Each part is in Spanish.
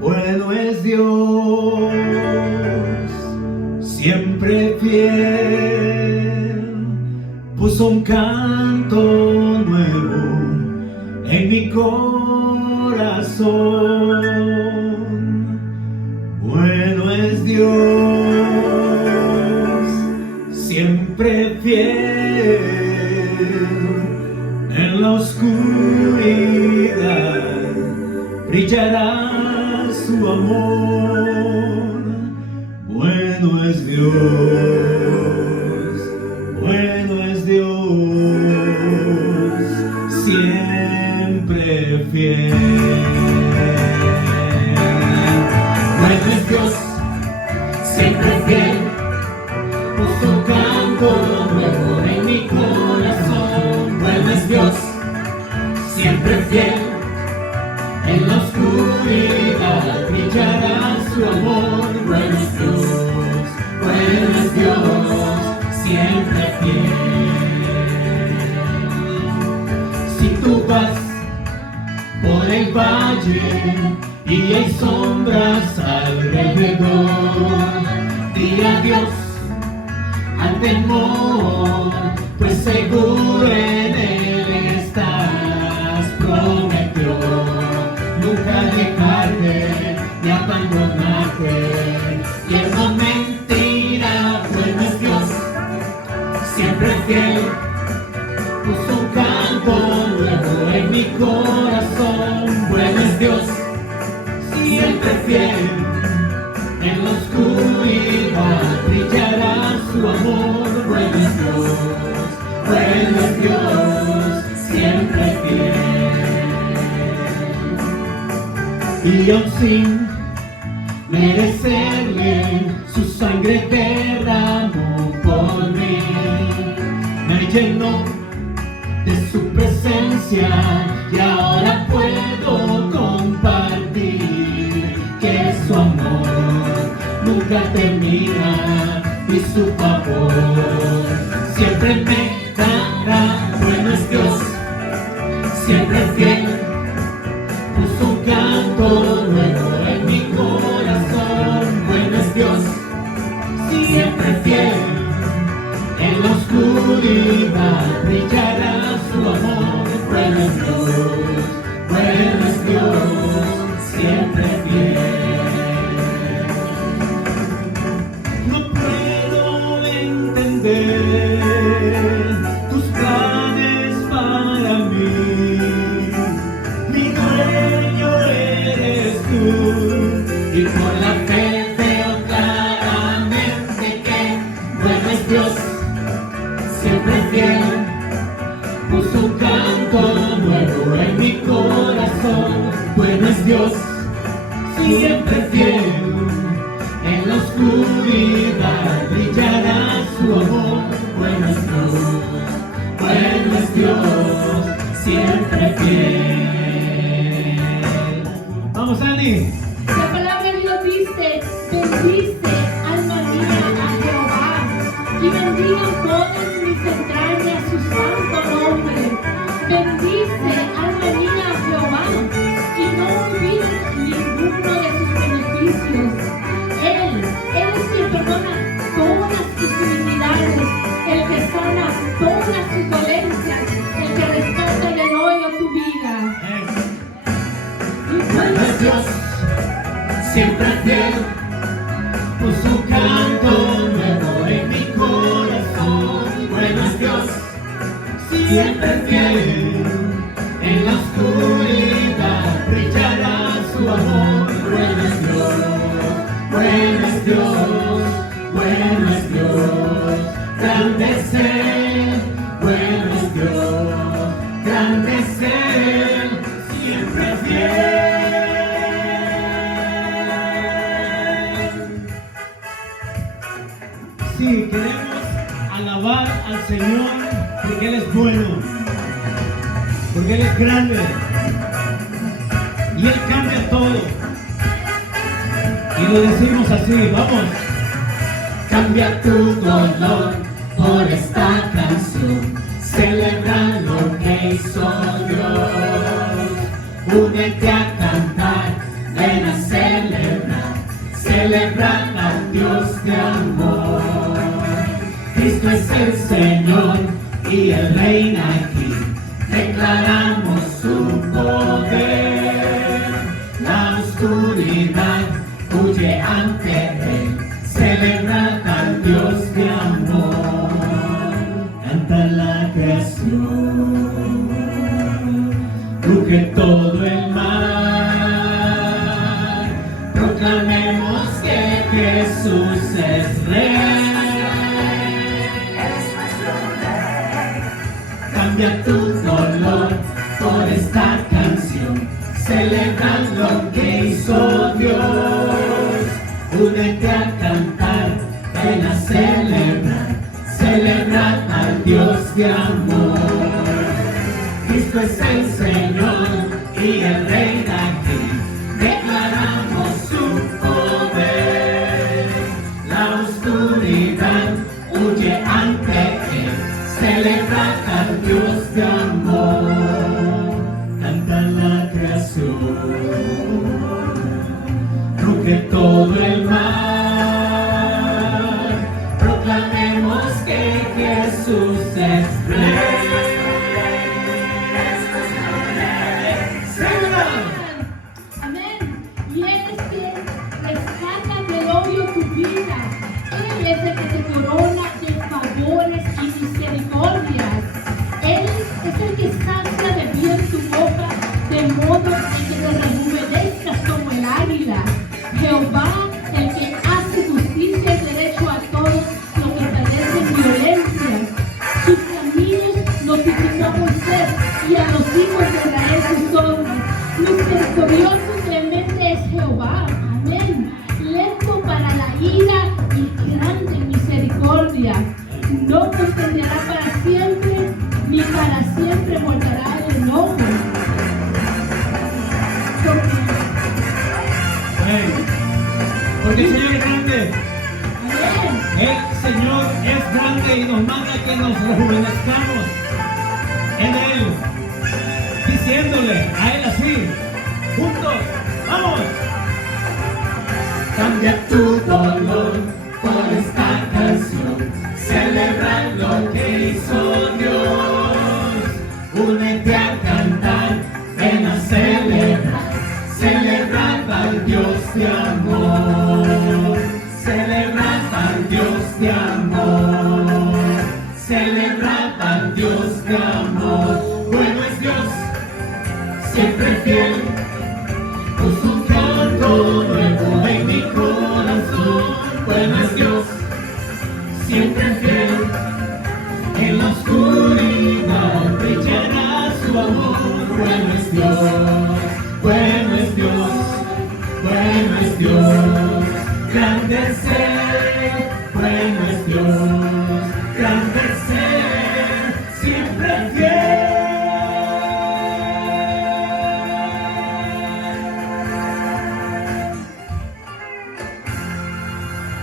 Bueno es Dios, siempre fiel. Puso un canto nuevo en mi corazón. Bueno es Dios, siempre fiel. En la oscuridad brillará su amor. Bueno es Dios, bueno es Dios, siempre fiel. Bueno es Dios, siempre fiel. Puso un canto nuevo en mi corazón. Bueno es Dios, siempre fiel. En la oscuridad brillará su amor. Bueno es Dios, siempre fiel. Si tú vas por el valle y hay sombras alrededor, di adiós al temor, pues seguro en él estás. Prometió nunca dejarte ni abandonarte, y él no mentirá. Bueno es Dios, siempre fiel. Puso un canto nuevo en mi corazón. Bueno es Dios, siempre fiel. En la oscuridad brillará su amor. Bueno es Dios, siempre fiel. Y aun sin merecerle, su sangre derramó por mí. Me llenó de su presencia y ahora puedo compartir que su amor nunca termina y su favor siempre me dará. Bueno es Dios, siempre fiel. Puso un canto nuevo en mi corazón. Bueno es Dios, siempre fiel. En la oscuridad brillará su amor. Bueno es Dios, siempre fiel. No puedo entender tus planes para mí. Mi dueño eres tú, Y por la fe veo claramente que bueno es Dios, siempre fiel. Puso un canto nuevo en mi corazón. Bueno es Dios, siempre fiel. En la oscuridad brillará su amor. Bueno es Dios, siempre fiel. Vamos, Ani. La palabra de Dios dice: bendice, alma mía, a Jehová, y bendigan todas mis entrañas su santo nombre. Bendice, alma mía, a Jehová, y no olvides ninguno de sus beneficios. Él es quien perdona todas tus iniquidades, el que sana todas tus dolencias, el que rescata del hoyo tu vida. Bueno es Dios, siempre fiel. Puso un canto nuevo en mi corazón. Bueno es Dios, siempre fiel. En la oscuridad brillará su amor. Bueno es Dios, grande es Él. Bueno es Dios, grande es Él, siempre fiel. Sí, queremos alabar al Señor porque Él es bueno, porque Él es grande y Él cambia todo. Y lo decimos así, vamos. Cambia tu dolor por esta canción, celebra lo que hizo Dios. Únete a cantar, ven a celebrar. celebrar al Dios de amor. Cristo es el Señor y Él reina aquí, declaramos su poder. La oscuridad huye ante Él, celebrar al Dios de amor. Canta la creación, ruge todo el mar, proclamemos que Jesús es Rey. Cambia tu dolor por esta canción, celebra lo que hizo Dios. Únete a cantar, ven a celebrar, celebrar al Dios de amor. Cristo es el Señor y el Rey aquí, declaramos su poder. La oscuridad huye ante Él, celebra al Dios de amor. Canta la creación, ruge todo el mar, proclamemos que Jesús es Rey. Amén. Y Él es quien rescata del odio tu vida. Él es el que te corona de favores y misericordias. Él es el que sacia de bien tu boca, de modo en que te rejuvenezcas como el águila. Jehová, el que hace justicia y derecho a todos los que padecen violencia. Sus caminos notificó a Moisés y a los hijos de Israel sus obras. Misericordioso y clemente es Jehová. Amén. Lento para la ira y grande en misericordia. No contenderá para siempre, ni para siempre guardará el enojo. Porque el Señor es grande. Amén. El Señor es grande y nos manda que nos rejuvenezcamos en Él, diciéndole a Él así, juntos, ¡vamos! Cambia tu dolor por esta canción, celebra lo que hizo Dios. Únete a cantar, ven a celebrar, celebrar al Dios de amor. Celebrar al Dios de amor, celebrar al Dios de amor. Bueno es Dios, siempre fiel, puso un canto nuevo en mi corazón. Bueno es Dios, siempre fiel, en la oscuridad brillará su amor. Bueno es Dios, bueno es Dios, bueno es Dios, grande ser, bueno es Dios, grande ser, siempre fiel.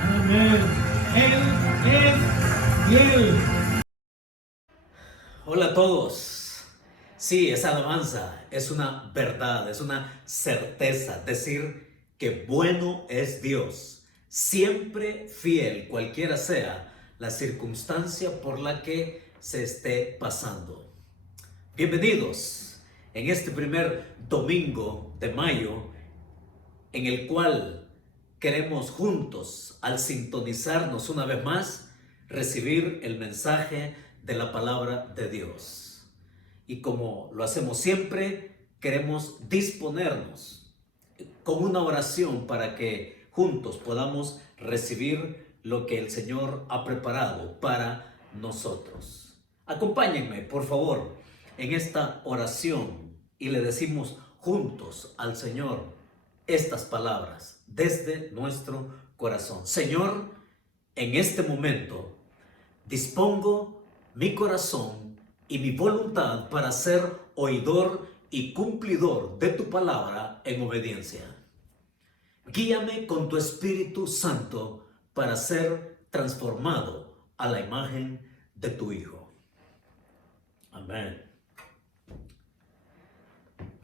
Amén. Él es fiel. Hola a todos. Sí, esa alabanza es una verdad, es una certeza. Decir que bueno es Dios, siempre fiel, cualquiera sea la circunstancia por la que se esté pasando. Bienvenidos en este primer domingo de mayo, en el cual queremos juntos, al sintonizarnos una vez más, recibir el mensaje de la palabra de Dios. Y como lo hacemos siempre, queremos disponernos con una oración para que juntos podamos recibir lo que el Señor ha preparado para nosotros. Acompáñenme, por favor, en esta oración y le decimos juntos al Señor estas palabras desde nuestro corazón. Señor, en este momento dispongo mi corazón y mi voluntad para ser oidor y cumplidor de tu palabra en obediencia. Guíame con tu Espíritu Santo para ser transformado a la imagen de tu Hijo. Amén.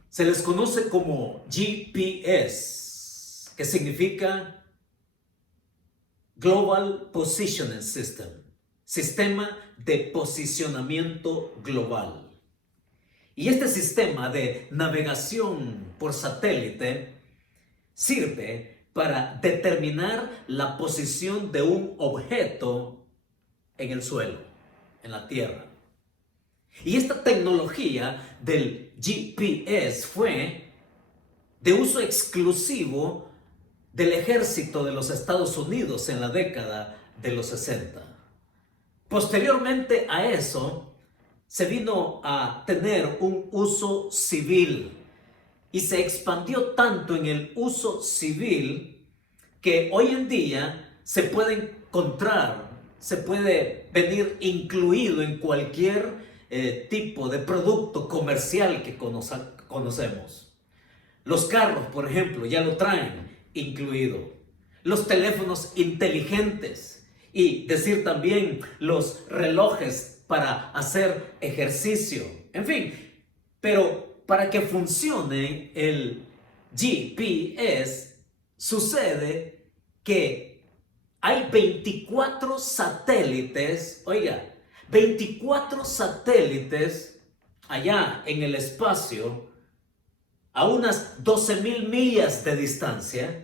Se les conoce como GPS, que significa Global Positioning System, sistema de posicionamiento global. Y este sistema de navegación por satélite sirve para determinar la posición de un objeto en el suelo, en la tierra. Y esta tecnología del GPS fue de uso exclusivo del ejército de los Estados Unidos en la década de los 60. Posteriormente a eso, se vino a tener un uso civil y se expandió tanto en el uso civil que hoy en día se puede encontrar, se puede venir incluido en cualquier tipo de producto comercial que conocemos. Los carros, por ejemplo, ya lo traen incluido. Los teléfonos inteligentes y decir también los relojes para hacer ejercicio. En fin, pero para que funcione el GPS sucede que hay 24 satélites, oiga, 24 satélites allá en el espacio a unas 12,000 millas de distancia,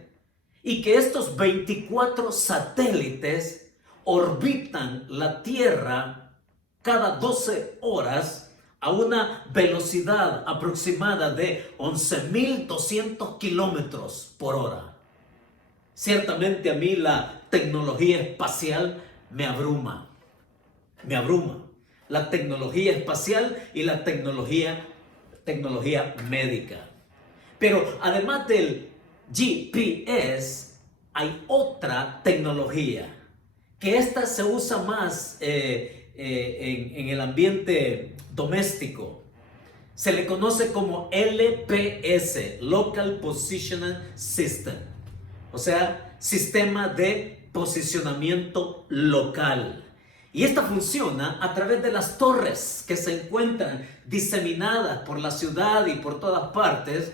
y que estos 24 satélites orbitan la Tierra cada 12 horas a una velocidad aproximada de 11,200 kilómetros por hora. Ciertamente a mí la tecnología espacial me abruma. Me abruma. La tecnología espacial y la tecnología médica. Pero además del GPS, hay otra tecnología, que esta se usa más en el ambiente doméstico. Se le conoce como LPS, Local Positioning System, o sea, sistema de posicionamiento local. Y esta funciona a través de las torres que se encuentran diseminadas por la ciudad y por todas partes.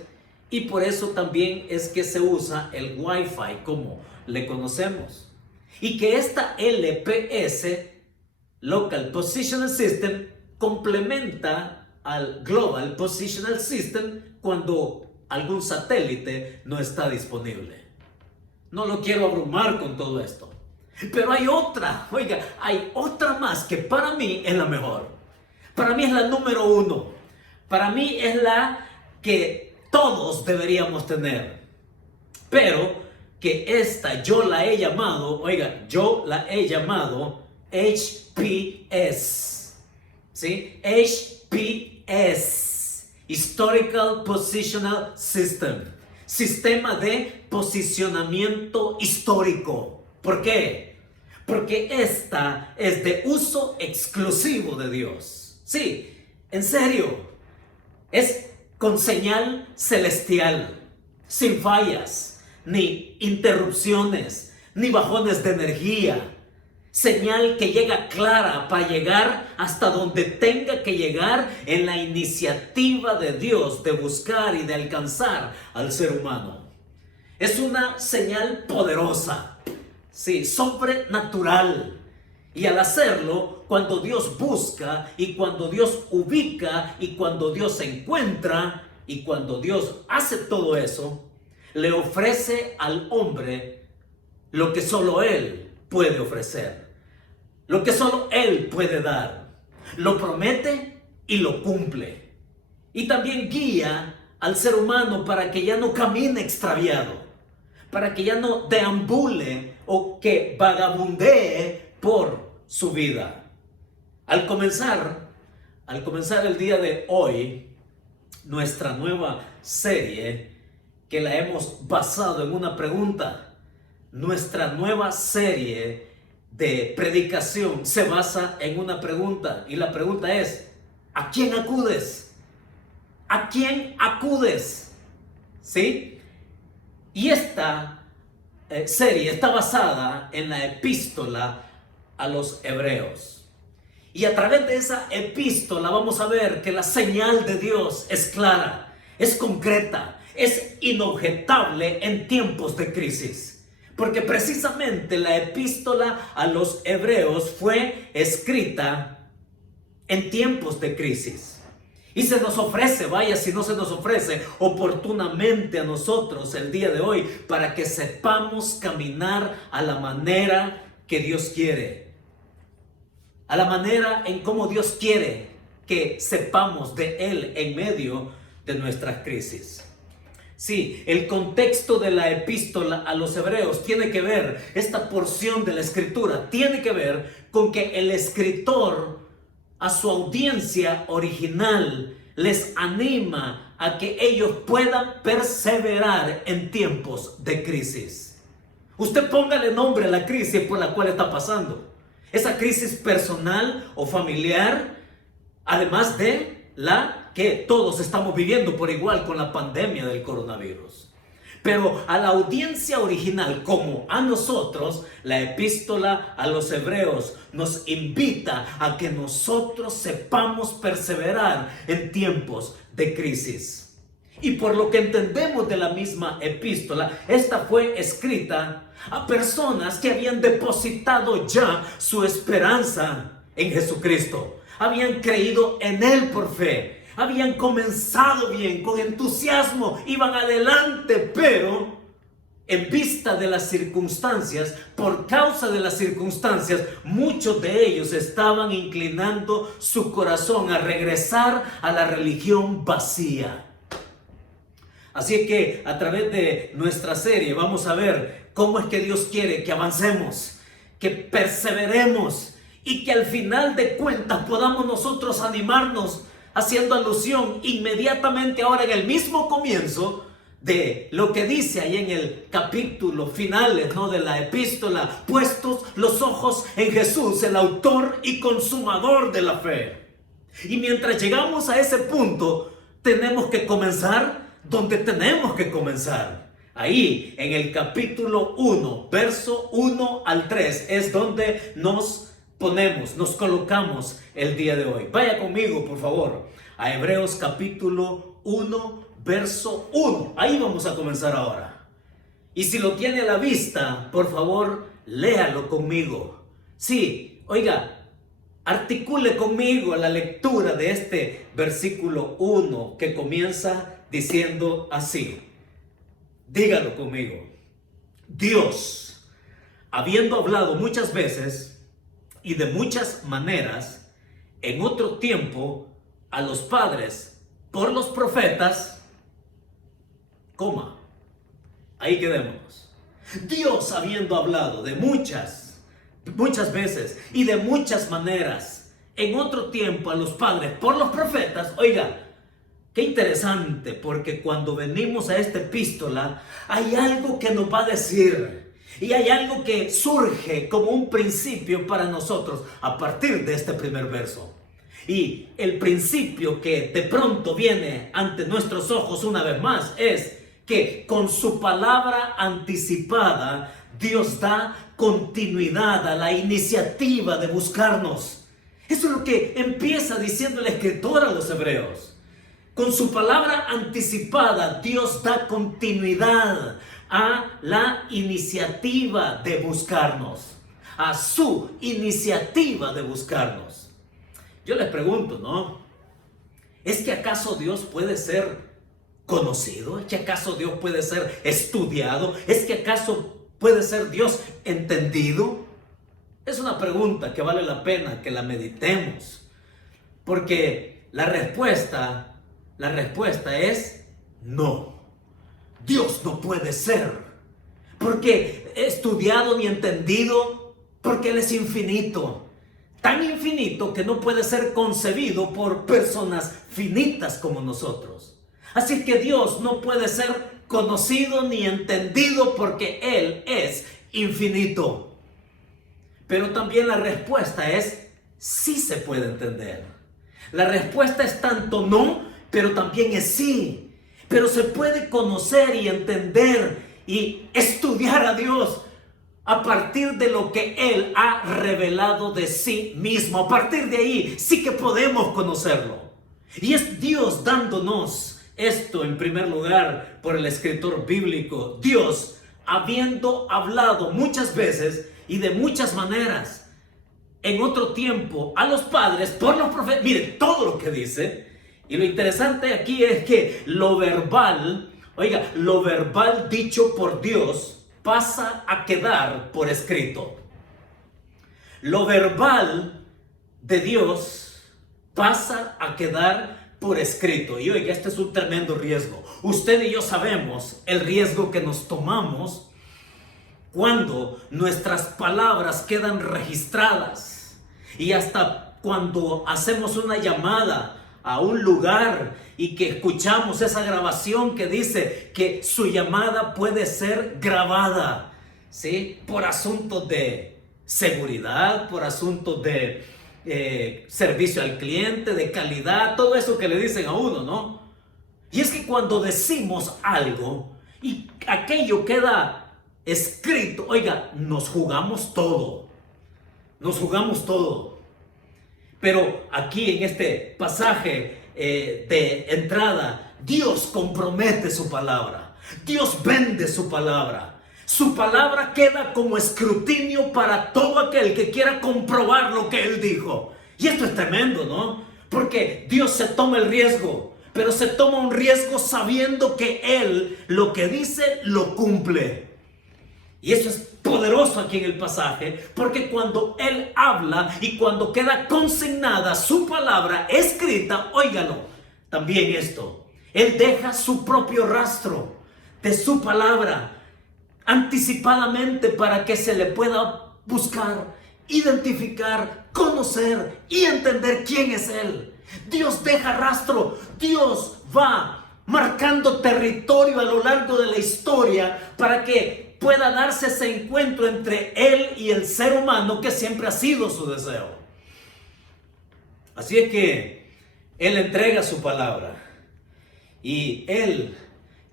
Y por eso también es que se usa el Wi-Fi como le conocemos. Y que esta LPS, Local Positional System, complementa al Global Positional System cuando algún satélite no está disponible. No lo quiero abrumar con todo esto. Pero hay otra, oiga, hay otra más que para mí es la mejor. Para mí es la número 1. Para mí es la que todos deberíamos tener, pero que esta yo la he llamado, oiga, yo la he llamado HPS, ¿sí? HPS, Historical Positional System, sistema de posicionamiento histórico. ¿Por qué? Porque esta es de uso exclusivo de Dios. Sí, en serio, es con señal celestial, sin fallas, ni interrupciones, ni bajones de energía. Señal que llega clara para llegar hasta donde tenga que llegar en la iniciativa de Dios de buscar y de alcanzar al ser humano. Es una señal poderosa, sí, sobrenatural. Y al hacerlo, cuando Dios busca y cuando Dios ubica y cuando Dios encuentra y cuando Dios hace todo eso, le ofrece al hombre lo que solo Él puede ofrecer, lo que solo Él puede dar. Lo promete y lo cumple. Y también guía al ser humano para que ya no camine extraviado, para que ya no deambule o que vagabundee por su vida. Al comenzar el día de hoy, nuestra nueva serie, que la hemos basado en una pregunta, nuestra nueva serie de predicación se basa en una pregunta, y la pregunta es: ¿a quién acudes? ¿A quién acudes? ¿Sí? Y esta serie está basada en la epístola a los hebreos. Y a través de esa epístola vamos a ver que la señal de Dios es clara, es concreta, es inobjetable en tiempos de crisis. Porque precisamente la epístola a los hebreos fue escrita en tiempos de crisis. Y se nos ofrece, vaya si no se nos ofrece oportunamente a nosotros el día de hoy para que sepamos caminar a la manera que Dios quiere. A la manera en cómo Dios quiere que sepamos de Él en medio de nuestras crisis. Sí, el contexto de la epístola a los hebreos tiene que ver, esta porción de la escritura tiene que ver con que el escritor a su audiencia original les anima a que ellos puedan perseverar en tiempos de crisis. Usted póngale nombre a la crisis por la cual está pasando. Esa crisis personal o familiar, además de la que todos estamos viviendo por igual con la pandemia del coronavirus. Pero a la audiencia original, como a nosotros, la epístola a los hebreos nos invita a que nosotros sepamos perseverar en tiempos de crisis. Y por lo que entendemos de la misma epístola, esta fue escrita a personas que habían depositado ya su esperanza en Jesucristo. Habían creído en Él por fe. Habían comenzado bien, con entusiasmo, iban adelante, pero en vista de las circunstancias, por causa de las circunstancias, muchos de ellos estaban inclinando su corazón a regresar a la religión vacía. Así que a través de nuestra serie vamos a ver cómo es que Dios quiere que avancemos, que perseveremos y que al final de cuentas podamos nosotros animarnos, haciendo alusión inmediatamente ahora en el mismo comienzo de lo que dice ahí en el capítulo finales, ¿no?, de la epístola, puestos los ojos en Jesús, el autor y consumador de la fe. Y mientras llegamos a ese punto, tenemos que comenzar donde tenemos que comenzar. Ahí en el capítulo 1, verso 1 al 3, es donde nos colocamos el día de hoy. Vaya conmigo, por favor, a Hebreos capítulo 1, verso 1. Ahí vamos a comenzar ahora. Y si lo tiene a la vista, por favor, léalo conmigo. Sí, oiga, articule conmigo la lectura de este versículo 1 que comienza diciendo así. Dígalo conmigo. Dios, habiendo hablado muchas veces y de muchas maneras en otro tiempo a los padres por los profetas, ahí quedémonos. Dios habiendo hablado de muchas veces y de muchas maneras en otro tiempo a los padres por los profetas. Oiga, qué interesante, porque cuando venimos a esta epístola hay algo que nos va a decir. Y hay algo que surge como un principio para nosotros a partir de este primer verso. Y el principio que de pronto viene ante nuestros ojos una vez más es que con su palabra anticipada Dios da continuidad a la iniciativa de buscarnos. Eso es lo que empieza diciendo el escritor a los hebreos. Con su palabra anticipada Dios da continuidad a la iniciativa de buscarnos, a su iniciativa de buscarnos. Yo les pregunto, ¿no? ¿Es que acaso Dios puede ser conocido? ¿Es que acaso Dios puede ser estudiado? ¿Es que acaso puede ser Dios entendido? Es una pregunta que vale la pena que la meditemos, porque la respuesta es no. Dios no puede ser, porque estudiado ni entendido, porque Él es infinito, tan infinito que no puede ser concebido por personas finitas como nosotros. Así que Dios no puede ser conocido ni entendido porque Él es infinito. Pero también la respuesta es sí se puede entender. La respuesta es tanto no, pero también es sí. Pero se puede conocer y entender y estudiar a Dios a partir de lo que Él ha revelado de sí mismo. A partir de ahí sí que podemos conocerlo. Y es Dios dándonos esto en primer lugar por el escritor bíblico. Dios habiendo hablado muchas veces y de muchas maneras en otro tiempo a los padres por los profetas. Miren todo lo que dice. Y lo interesante aquí es que lo verbal, oiga, lo verbal dicho por Dios pasa a quedar por escrito. Lo verbal de Dios pasa a quedar por escrito. Y oiga, este es un tremendo riesgo. Usted y yo sabemos el riesgo que nos tomamos cuando nuestras palabras quedan registradas. Y hasta cuando hacemos una llamada a un lugar y que escuchamos esa grabación que dice que su llamada puede ser grabada, ¿sí? Por asuntos de seguridad, por asuntos de servicio al cliente, de calidad, todo eso que le dicen a uno, ¿no? Y es que cuando decimos algo y aquello queda escrito, oiga, nos jugamos todo. Nos jugamos todo. Pero aquí en este pasaje de entrada, Dios compromete su palabra. Dios vende su palabra. Su palabra queda como escrutinio para todo aquel que quiera comprobar lo que Él dijo. Y esto es tremendo, ¿no? Porque Dios se toma el riesgo, pero se toma un riesgo sabiendo que Él lo que dice lo cumple. Y eso es poderoso aquí en el pasaje, porque cuando Él habla y cuando queda consignada su palabra escrita, óigalo, también esto, Él deja su propio rastro de su palabra anticipadamente para que se le pueda buscar, identificar, conocer y entender quién es Él. Dios deja rastro, Dios va marcando territorio a lo largo de la historia para que pueda darse ese encuentro entre Él y el ser humano que siempre ha sido su deseo. Así es que Él entrega su palabra y Él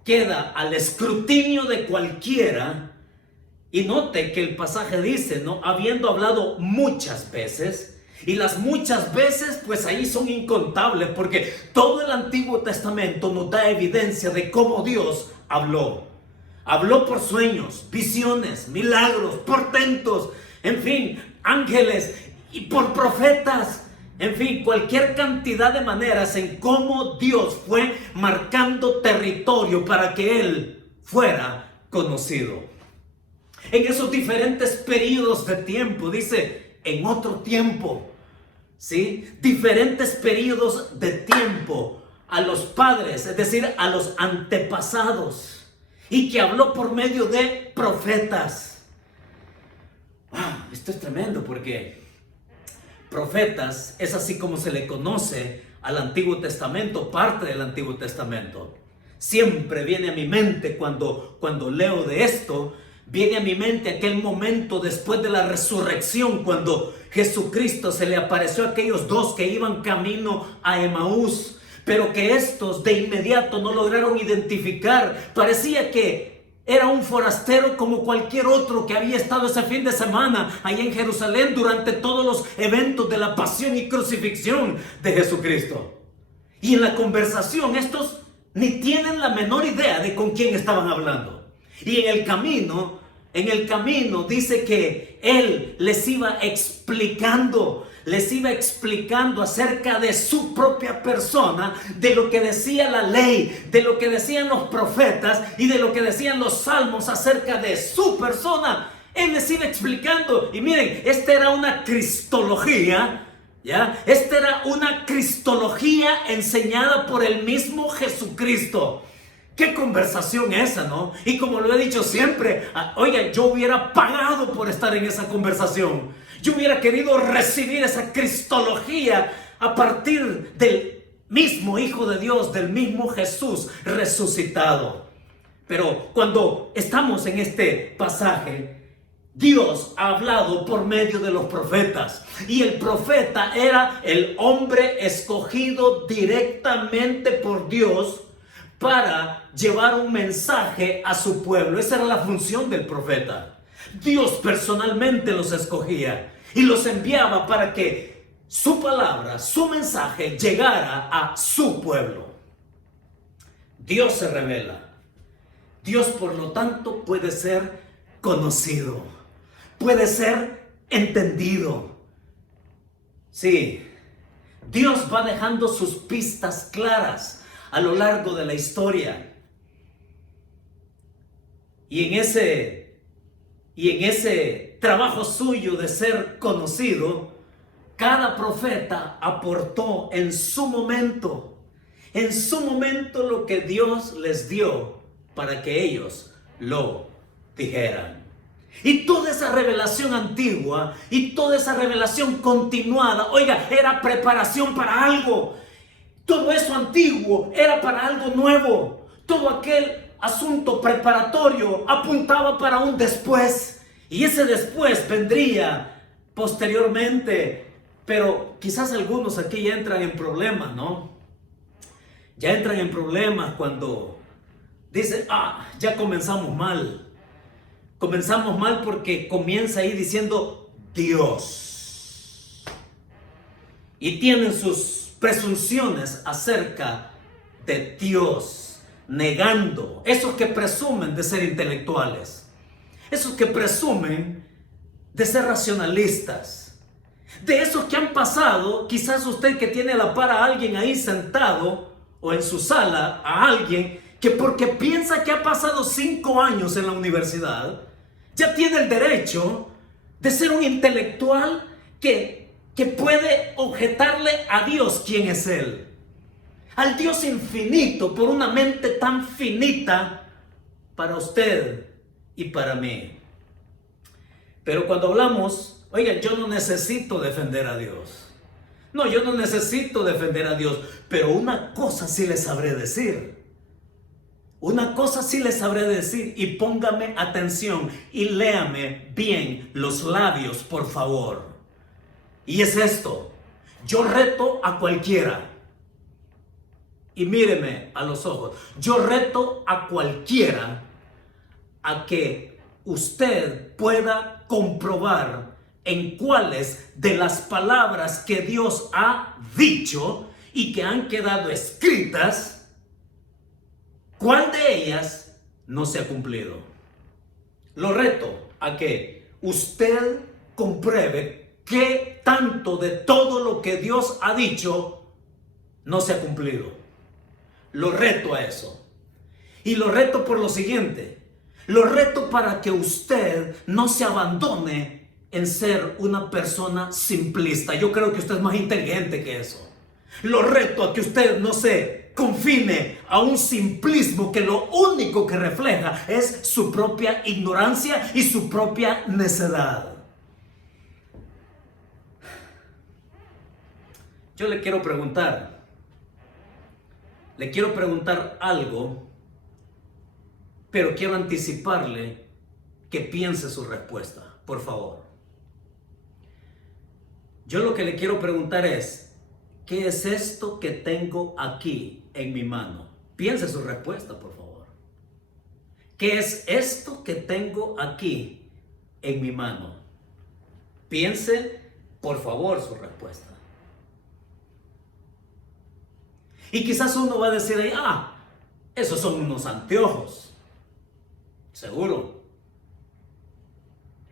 queda al escrutinio de cualquiera. Y note que el pasaje dice, ¿no? Habiendo hablado muchas veces. Y las muchas veces, pues ahí son incontables, porque todo el Antiguo Testamento nos da evidencia de cómo Dios habló. Habló por sueños, visiones, milagros, portentos, en fin, ángeles y por profetas. En fin, cualquier cantidad de maneras en cómo Dios fue marcando territorio para que Él fuera conocido. En esos diferentes periodos de tiempo, dice, en otro tiempo, ¿sí? Diferentes periodos de tiempo a los padres, es decir, a los antepasados, y que habló por medio de profetas. Esto es tremendo porque profetas es así como se le conoce al Antiguo Testamento, parte del Antiguo Testamento. Siempre viene a mi mente cuando leo de esto, viene a mi mente aquel momento después de la resurrección, cuando Jesucristo se le apareció a aquellos dos que iban camino a Emaús, pero que estos de inmediato no lograron identificar. Parecía que era un forastero como cualquier otro que había estado ese fin de semana ahí en Jerusalén durante todos los eventos de la pasión y crucifixión de Jesucristo. Y en la conversación estos ni tienen la menor idea de con quién estaban hablando. Y en el camino dice que Él les iba explicando acerca de su propia persona, de lo que decía la ley, de lo que decían los profetas y de lo que decían los salmos acerca de su persona. Él les iba explicando. Y miren, esta era una cristología, ¿ya? Esta era una cristología enseñada por el mismo Jesucristo. ¡Qué conversación esa!, ¿no? Y como lo he dicho siempre, oiga, yo hubiera pagado por estar en esa conversación. Yo hubiera querido recibir esa cristología a partir del mismo Hijo de Dios, del mismo Jesús resucitado. Pero cuando estamos en este pasaje, Dios ha hablado por medio de los profetas. Y el profeta era el hombre escogido directamente por Dios para llevar un mensaje a su pueblo. Esa era la función del profeta. Dios personalmente los escogía y los enviaba para que su palabra, su mensaje llegara a su pueblo. Dios se revela. Dios, por lo tanto, puede ser conocido, puede ser entendido. Sí, Dios va dejando sus pistas claras a lo largo de la historia. Y en ese trabajo suyo de ser conocido, cada profeta aportó en su momento lo que Dios les dio para que ellos lo dijeran. Y toda esa revelación antigua y toda esa revelación continuada, oiga, era preparación para algo. Todo eso antiguo era para algo nuevo. Todo aquel asunto preparatorio apuntaba para un después. Y ese después vendría posteriormente. Pero quizás algunos aquí ya entran en problemas, ¿no? Ya entran en problemas cuando dicen, ya comenzamos mal. Comenzamos mal porque comienza ahí diciendo Dios. Y tienen sus presunciones acerca de Dios, negando. Esos que presumen de ser intelectuales. Esos que presumen de ser racionalistas. De esos que han pasado, quizás usted que tiene a la par a alguien ahí sentado o en su sala, a alguien que porque piensa que ha pasado 5 años en la universidad, ya tiene el derecho de ser un intelectual que puede objetarle a Dios quién es Él. Al Dios infinito por una mente tan finita para usted y para mí. Pero cuando hablamos, oiga, yo no necesito defender a Dios. No, yo no necesito defender a Dios. Pero una cosa sí les sabré decir. Una cosa sí les sabré decir, y póngame atención y léame bien los labios, por favor. Y es esto: yo reto a cualquiera, y míreme a los ojos, yo reto a cualquiera a que usted pueda comprobar en cuáles de las palabras que Dios ha dicho y que han quedado escritas, ¿cuál de ellas no se ha cumplido? Lo reto a que usted compruebe qué tanto de todo lo que Dios ha dicho no se ha cumplido. Lo reto a eso. Y lo reto por lo siguiente. Lo reto para que usted no se abandone en ser una persona simplista. Yo creo que usted es más inteligente que eso. Lo reto a que usted no se confine a un simplismo que lo único que refleja es su propia ignorancia y su propia necedad. Yo le quiero preguntar algo, pero quiero anticiparle que piense su respuesta, por favor. Yo lo que le quiero preguntar es, ¿qué es esto que tengo aquí en mi mano? Piense su respuesta, por favor. ¿Qué es esto que tengo aquí en mi mano? Piense, por favor, su respuesta. Y quizás uno va a decir ahí, esos son unos anteojos. Seguro.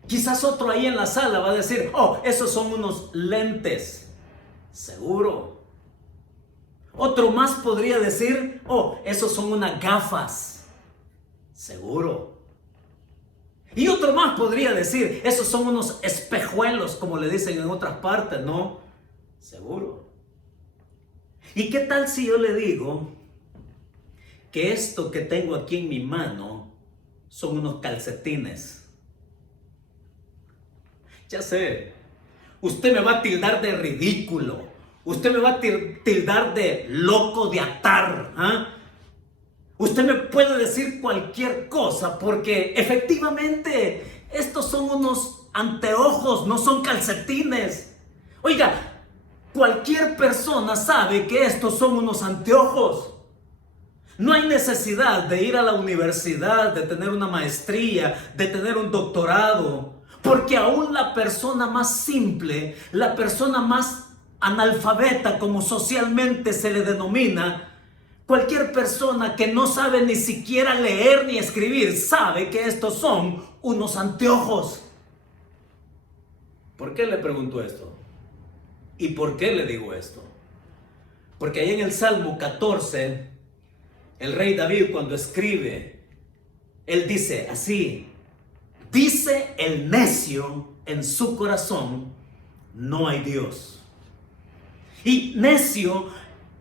Quizás otro ahí en la sala va a decir, esos son unos lentes. Seguro. Otro más podría decir, esos son unas gafas. Seguro. Y otro más podría decir, esos son unos espejuelos, como le dicen en otras partes, ¿no? Seguro. ¿Y qué tal si yo le digo que esto que tengo aquí en mi mano son unos calcetines? Ya sé, usted me va a tildar de ridículo, usted me va a tildar de loco de atar, Usted me puede decir cualquier cosa porque efectivamente estos son unos anteojos, no son calcetines. Oiga, cualquier persona sabe que estos son unos anteojos. No hay necesidad de ir a la universidad, de tener una maestría, de tener un doctorado, porque aún la persona más simple, la persona más analfabeta, como socialmente se le denomina, Cualquier persona que no sabe ni siquiera leer ni escribir sabe que estos son unos anteojos. ¿Por qué le pregunto esto? ¿Y por qué le digo esto? Porque ahí en el Salmo 14, el rey David cuando escribe, él dice así: dice el necio en su corazón, no hay Dios. Y necio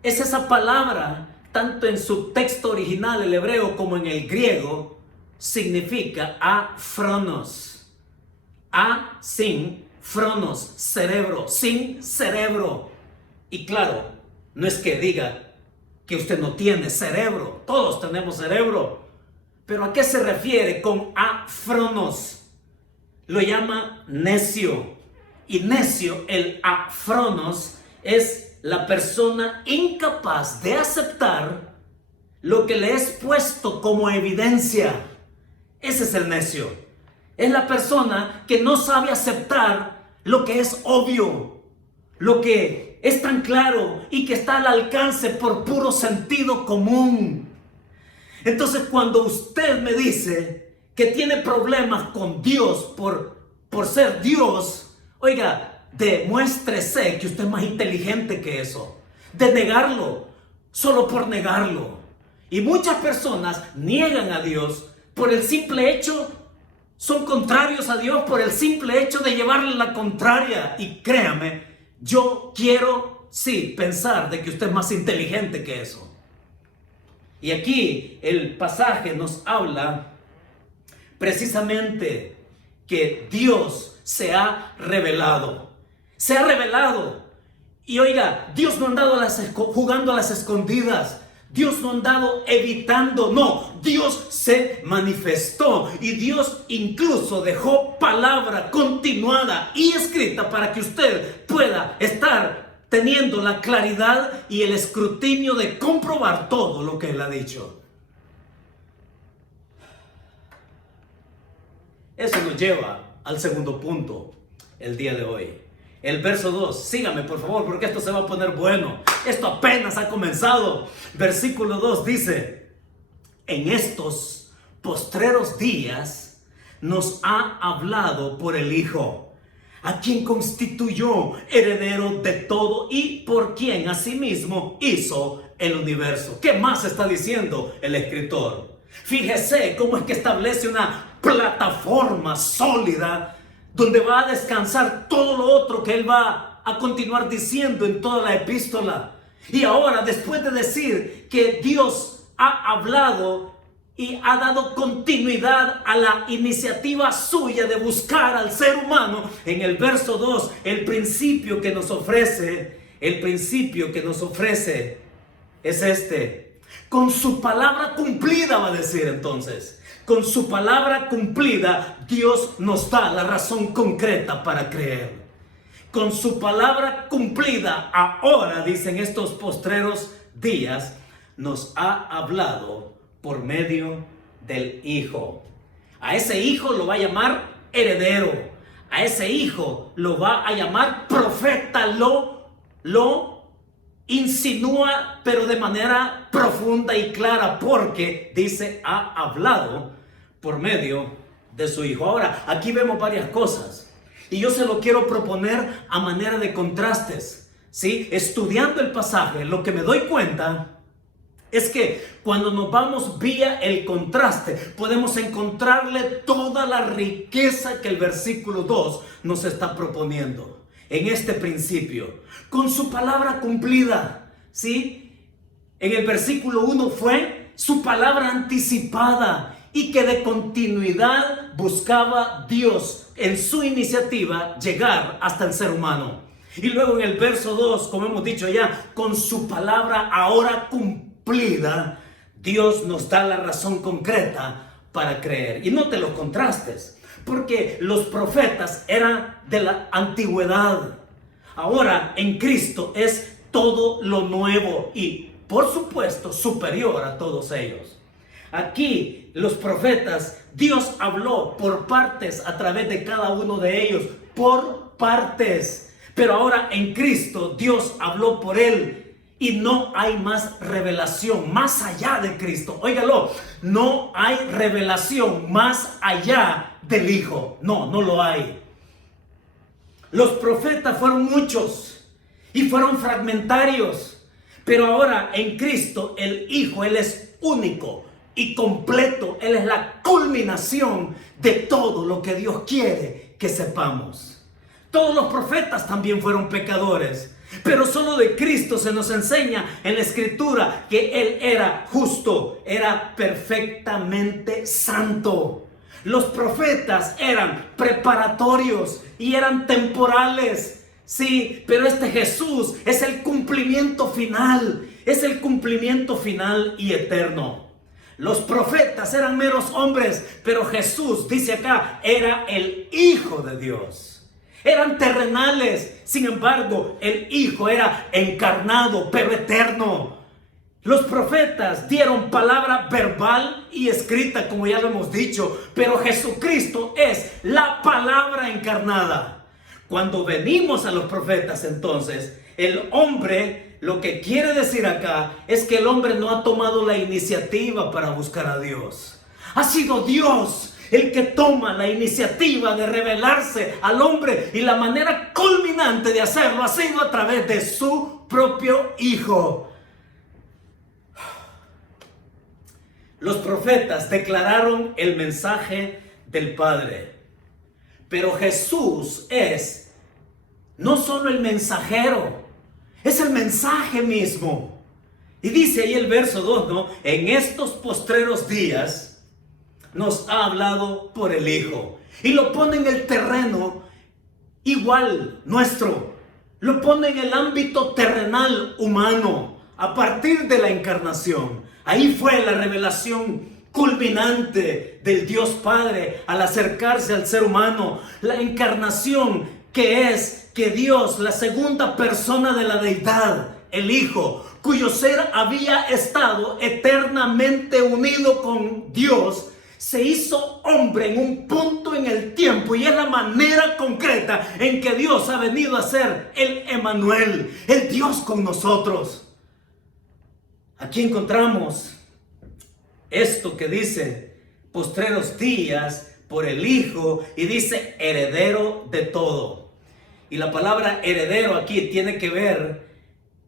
es esa palabra, tanto en su texto original, el hebreo, como en el griego, significa afronos. Sin fronos, cerebro, sin cerebro. Y claro, no es que diga que usted no tiene cerebro, todos tenemos cerebro. Pero ¿a qué se refiere con afronos? Lo llama necio. Y necio, el afronos, es la persona incapaz de aceptar lo que le es puesto como evidencia. Ese es el necio. Es la persona que no sabe aceptar lo que es obvio, lo que es tan claro y que está al alcance por puro sentido común. Entonces, cuando usted me dice que tiene problemas con Dios por ser Dios, oiga, demuéstrese que usted es más inteligente que eso, de negarlo, solo por negarlo. Y muchas personas niegan a Dios por el simple hecho, son contrarios a Dios por el simple hecho de llevarle la contraria. Y créame, yo quiero, sí, pensar de que usted es más inteligente que eso. Y aquí el pasaje nos habla precisamente que Dios se ha revelado. Se ha revelado. Y oiga, Dios no ha andado jugando a las escondidas. Dios no ha andado evitando. No, Dios se manifestó. Y Dios incluso dejó palabra continuada y escrita para que usted pueda estar teniendo la claridad y el escrutinio de comprobar todo lo que Él ha dicho. Eso nos lleva al segundo punto el día de hoy. El verso 2, sígame por favor porque esto se va a poner bueno. Esto apenas ha comenzado. Versículo 2 dice: en estos postreros días nos ha hablado por el Hijo, a quien constituyó heredero de todo y por quien asimismo hizo el universo. ¿Qué más está diciendo el escritor? Fíjese cómo es que establece una plataforma sólida donde va a descansar todo lo otro que él va a continuar diciendo en toda la epístola. Y ahora, después de decir que Dios ha hablado y ha dado continuidad a la iniciativa suya de buscar al ser humano, en el verso 2, el principio que nos ofrece es este: con su palabra cumplida, va a decir entonces. Con su palabra cumplida, Dios nos da la razón concreta para creer. Con su palabra cumplida, ahora, dicen estos postreros días, nos ha hablado por medio del Hijo. A ese Hijo lo va a llamar heredero. A ese Hijo lo va a llamar profeta. Lo insinúa, pero de manera profunda y clara, porque dice ha hablado por medio de su Hijo. Ahora, aquí vemos varias cosas y yo se lo quiero proponer a manera de contrastes, ¿sí? Estudiando el pasaje, lo que me doy cuenta es que cuando nos vamos vía el contraste, podemos encontrarle toda la riqueza que el versículo 2 nos está proponiendo. En este principio, con su palabra cumplida, ¿sí? En el versículo 1 fue su palabra anticipada y que de continuidad buscaba Dios en su iniciativa llegar hasta el ser humano. Y luego en el verso 2, como hemos dicho ya, con su palabra ahora cumplida, Dios nos da la razón concreta para creer. Y note los contrastes, porque los profetas eran de la antigüedad. Ahora en Cristo es todo lo nuevo y, por supuesto, superior a todos ellos. Aquí los profetas, Dios habló por partes a través de cada uno de ellos, por partes. Pero ahora en Cristo Dios habló por Él y no hay más revelación más allá de Cristo. Óigalo, no hay revelación más allá del Hijo. No, no lo hay. Los profetas fueron muchos y fueron fragmentarios, pero ahora en Cristo el Hijo, Él es único y completo. Él es la culminación de todo lo que Dios quiere que sepamos. Todos los profetas también fueron pecadores, pero solo de Cristo se nos enseña en la Escritura que Él era justo, era perfectamente santo. Los profetas eran preparatorios y eran temporales. Sí, pero este Jesús es el cumplimiento final, es el cumplimiento final y eterno. Los profetas eran meros hombres, pero Jesús, dice acá, era el Hijo de Dios. Eran terrenales, sin embargo, el Hijo era encarnado, pero eterno. Los profetas dieron palabra verbal y escrita, como ya lo hemos dicho, pero Jesucristo es la palabra encarnada. Cuando venimos a los profetas, entonces, el hombre, lo que quiere decir acá es que el hombre no ha tomado la iniciativa para buscar a Dios. Ha sido Dios el que toma la iniciativa de revelarse al hombre, y la manera culminante de hacerlo ha sido a través de su propio Hijo. Los profetas declararon el mensaje del Padre, pero Jesús es no solo el mensajero, es el mensaje mismo. Y dice ahí el verso 2, ¿no? En estos postreros días nos ha hablado por el Hijo. Y lo pone en el terreno igual nuestro. Lo pone en el ámbito terrenal humano, a partir de la encarnación. Ahí fue la revelación culminante del Dios Padre al acercarse al ser humano. La encarnación, que es que Dios, la segunda persona de la deidad, el Hijo, cuyo ser había estado eternamente unido con Dios, se hizo hombre en un punto en el tiempo, y es la manera concreta en que Dios ha venido a ser el Emmanuel, el Dios con nosotros. Aquí encontramos esto que dice postreros días por el Hijo, y dice heredero de todo. Y la palabra heredero aquí tiene que ver,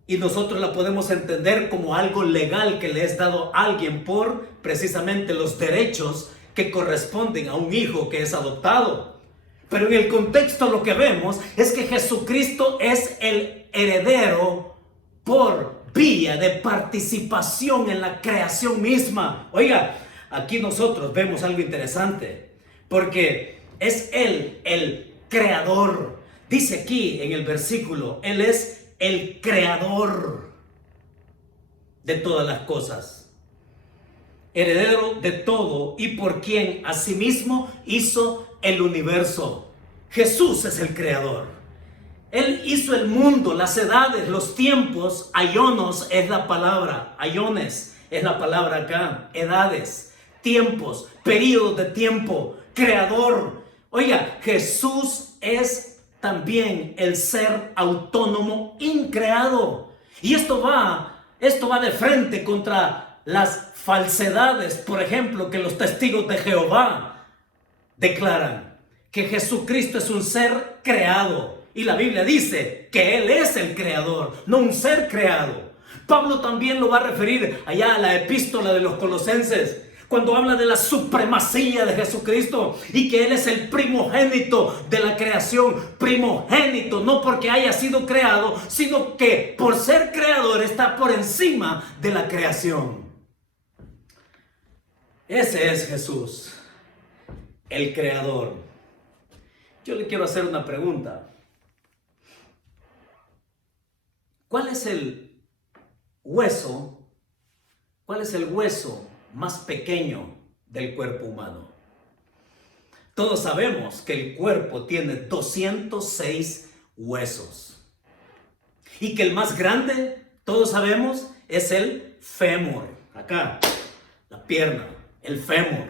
y nosotros la podemos entender como algo legal que le es dado a alguien por precisamente los derechos que corresponden a un hijo que es adoptado. Pero en el contexto lo que vemos es que Jesucristo es el heredero por vía de participación en la creación misma. Oiga, aquí nosotros vemos algo interesante, porque es Él el creador. Dice aquí en el versículo, Él es el creador de todas las cosas, heredero de todo, y por quien asimismo hizo el universo. Jesús es el creador. Él hizo el mundo, las edades, los tiempos. Aionos es la palabra, aiones es la palabra acá. Edades, tiempos, periodos de tiempo, creador. Oiga, Jesús es también el ser autónomo increado. Y esto va de frente contra las falsedades, por ejemplo, que los testigos de Jehová declaran que Jesucristo es un ser creado. Y la Biblia dice que Él es el creador, no un ser creado. Pablo también lo va a referir allá a la epístola de los Colosenses, cuando habla de la supremacía de Jesucristo y que Él es el primogénito de la creación. Primogénito, no porque haya sido creado, sino que por ser creador está por encima de la creación. Ese es Jesús, el creador. Yo le quiero hacer una pregunta. ¿Cuál es el hueso más pequeño del cuerpo humano? Todos sabemos que el cuerpo tiene 206 huesos. Y que el más grande, todos sabemos, es el fémur. Acá, la pierna, el fémur.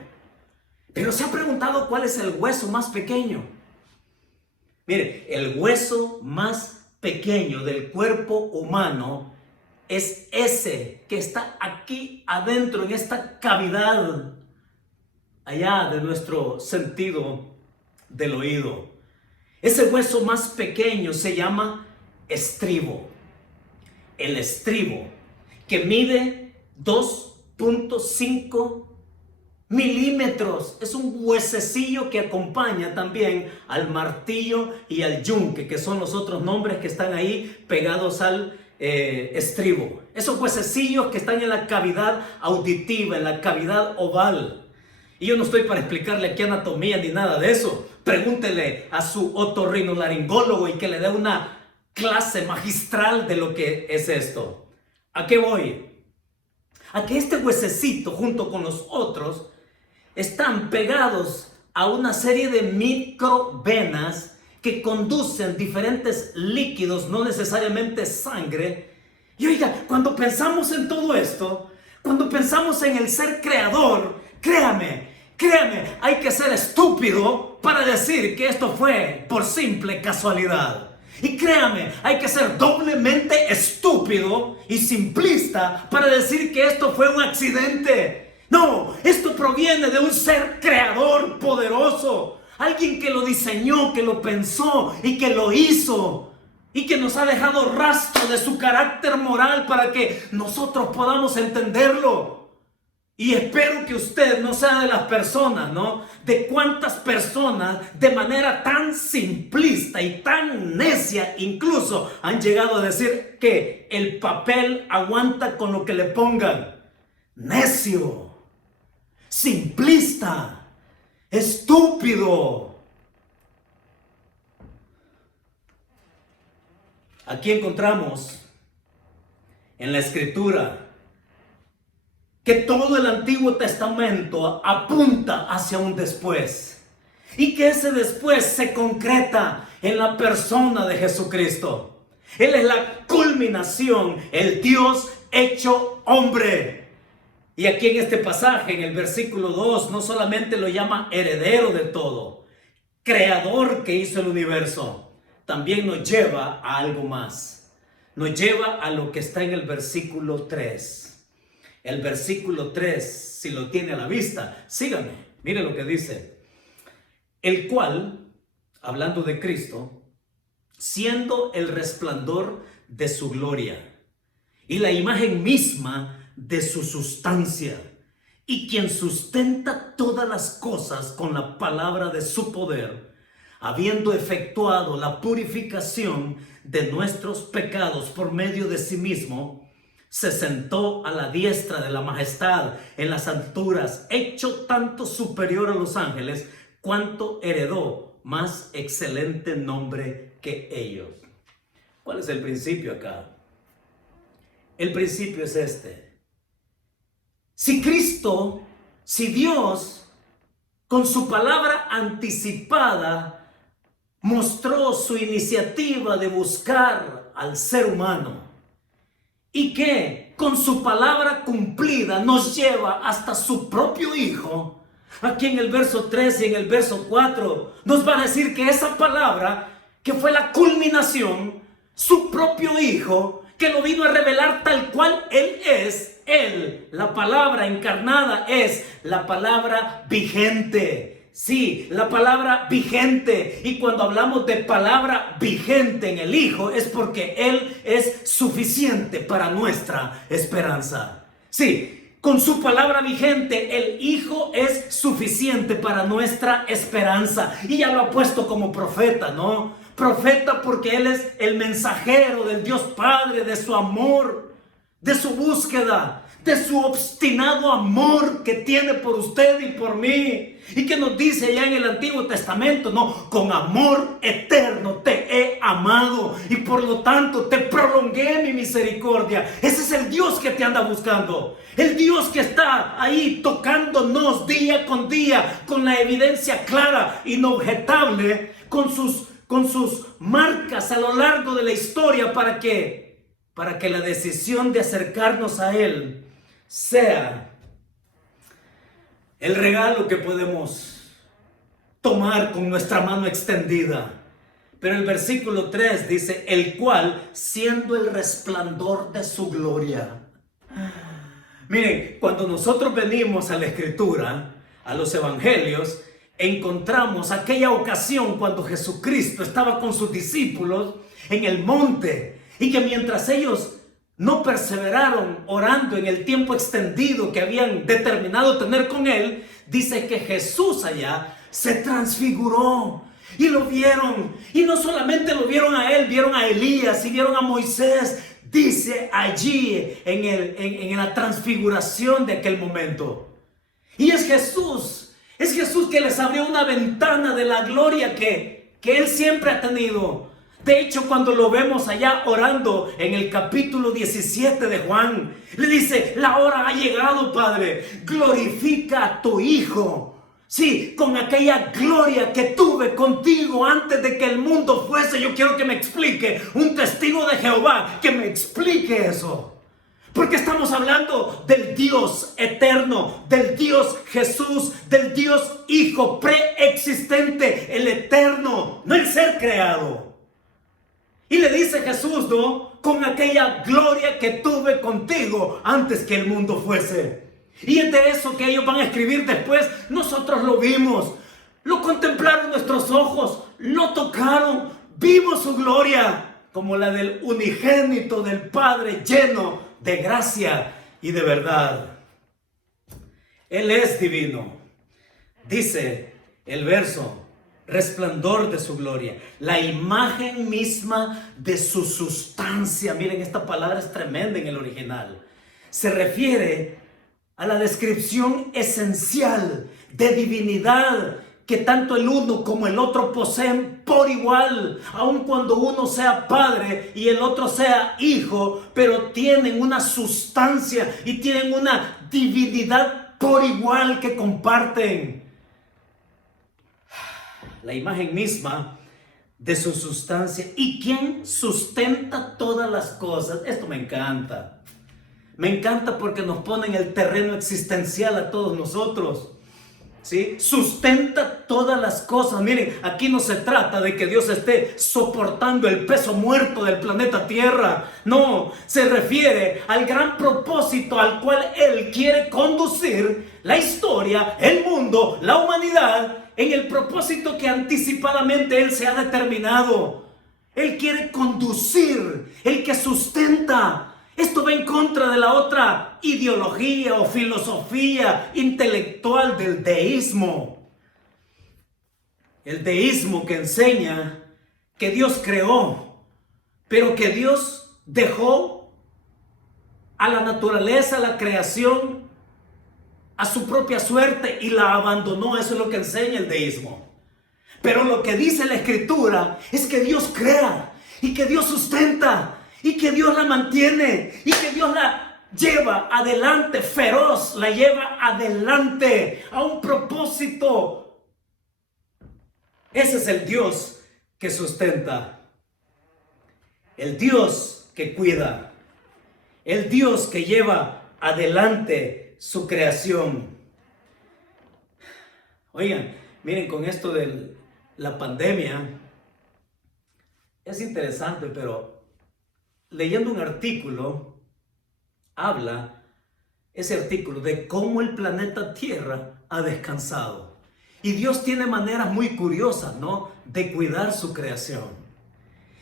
Pero ¿se ha preguntado cuál es el hueso más pequeño? Mire, el hueso más pequeño del cuerpo humano es ese que está aquí adentro, en esta cavidad, allá de nuestro sentido del oído. Ese hueso más pequeño se llama estribo. El estribo, que mide 2.5 milímetros. Es un huesecillo que acompaña también al martillo y al yunque, que son los otros nombres que están ahí pegados al estribo. Esos huesecillos que están en la cavidad auditiva, en la cavidad oval. Y yo no estoy para explicarle aquí anatomía ni nada de eso. Pregúntele a su otorrinolaringólogo y que le dé una clase magistral de lo que es esto. ¿A qué voy? A que este huesecito junto con los otros están pegados a una serie de microvenas que conducen diferentes líquidos, no necesariamente sangre. Y oiga, cuando pensamos en todo esto, cuando pensamos en el ser creador, créame, hay que ser estúpido para decir que esto fue por simple casualidad. Y créame, hay que ser doblemente estúpido y simplista para decir que esto fue un accidente. No, esto proviene de un ser creador poderoso. Alguien que lo diseñó, que lo pensó y que lo hizo. Y que nos ha dejado rastro de su carácter moral para que nosotros podamos entenderlo. Y espero que usted no sea de las personas, ¿no? De cuántas personas de manera tan simplista y tan necia incluso han llegado a decir que el papel aguanta con lo que le pongan. Necio, simplista, estúpido. Aquí encontramos en la Escritura que todo el Antiguo Testamento apunta hacia un después. Y que ese después se concreta en la persona de Jesucristo. Él es la culminación, el Dios hecho hombre. Y aquí en este pasaje, en el versículo 2, no solamente lo llama heredero de todo, creador que hizo el universo, también nos lleva a algo más. Nos lleva a lo que está en el versículo 3. El versículo 3, si lo tiene a la vista, sígame, mire lo que dice. El cual, hablando de Cristo, siendo el resplandor de su gloria y la imagen misma de su sustancia, y quien sustenta todas las cosas con la palabra de su poder, habiendo efectuado la purificación de nuestros pecados por medio de sí mismo, se sentó a la diestra de la majestad en las alturas, hecho tanto superior a los ángeles, cuanto heredó más excelente nombre que ellos. ¿Cuál es el principio acá? El principio es este. Si Cristo, si Dios, con su palabra anticipada, mostró su iniciativa de buscar al ser humano, y que con su palabra cumplida nos lleva hasta su propio Hijo, aquí en el verso 3 y en el verso 4 nos va a decir que esa palabra, que fue la culminación, su propio Hijo, que lo vino a revelar tal cual Él es, Él, la palabra encarnada, es la palabra vigente. Sí, la palabra vigente. Y cuando hablamos de palabra vigente en el Hijo, es porque Él es suficiente para nuestra esperanza. Sí, con su palabra vigente, el Hijo es suficiente para nuestra esperanza. Y ya lo ha puesto como profeta, ¿no? Profeta porque Él es el mensajero del Dios Padre, de su amor, de su búsqueda, de su obstinado amor que tiene por usted y por mí. Y que nos dice ya en el Antiguo Testamento, no, con amor eterno te he amado y por lo tanto te prolongué mi misericordia. Ese es el Dios que te anda buscando. El Dios que está ahí tocándonos día con día, con la evidencia clara, inobjetable, con sus marcas a lo largo de la historia para que la decisión de acercarnos a Él sea el regalo que podemos tomar con nuestra mano extendida. Pero el versículo 3 dice, el cual siendo el resplandor de su gloria. Miren, cuando nosotros venimos a la Escritura, a los Evangelios, encontramos aquella ocasión cuando Jesucristo estaba con sus discípulos en el monte y que mientras ellos no perseveraron orando en el tiempo extendido que habían determinado tener con Él, dice que Jesús allá se transfiguró. Y lo vieron, y no solamente lo vieron a él, vieron a Elías y vieron a Moisés, dice allí en la transfiguración de aquel momento. Y es Jesús que les abrió una ventana de la gloria que él siempre ha tenido. De hecho, cuando lo vemos allá orando en el capítulo 17 de Juan, le dice, la hora ha llegado, Padre, glorifica a tu Hijo. Sí, con aquella gloria que tuve contigo antes de que el mundo fuese. Yo quiero que me explique un testigo de Jehová, que me explique eso. Porque estamos hablando del Dios eterno, del Dios Jesús, del Dios Hijo preexistente, el eterno, no el ser creado. Y le dice Jesús, ¿no? Con aquella gloria que tuve contigo antes que el mundo fuese. Y es de eso que ellos van a escribir después. Nosotros lo vimos, lo contemplaron nuestros ojos, lo tocaron, vimos su gloria como la del unigénito del Padre, lleno de gracia y de verdad. Él es divino. Dice el verso, resplandor de su gloria, la imagen misma de su sustancia. Miren, esta palabra es tremenda en el original. Se refiere a la descripción esencial de divinidad que tanto el uno como el otro poseen por igual, aun cuando uno sea padre y el otro sea hijo, pero tienen una sustancia y tienen una divinidad por igual que comparten. La imagen misma de su sustancia. ¿Y quién sustenta todas las cosas? Esto me encanta. Me encanta porque nos pone en el terreno existencial a todos nosotros. ¿Sí? Sustenta todas las cosas. Miren, aquí no se trata de que Dios esté soportando el peso muerto del planeta Tierra. No, se refiere al gran propósito al cual Él quiere conducir la historia, el mundo, la humanidad, en el propósito que anticipadamente Él se ha determinado. Él quiere conducir, el que sustenta. Esto va en contra de la otra ideología o filosofía intelectual del deísmo. El deísmo que enseña que Dios creó, pero que Dios dejó a la naturaleza, a la creación, a su propia suerte y la abandonó. Eso es lo que enseña el deísmo. Pero lo que dice la Escritura es que Dios crea y que Dios sustenta. Y que Dios la mantiene, y que Dios la lleva adelante, feroz, la lleva adelante a un propósito. Ese es el Dios que sustenta, el Dios que cuida, el Dios que lleva adelante su creación. Oigan, miren, con esto de la pandemia, es interesante, pero leyendo un artículo, habla ese artículo de cómo el planeta Tierra ha descansado. Y Dios tiene maneras muy curiosas, ¿no?, de cuidar su creación.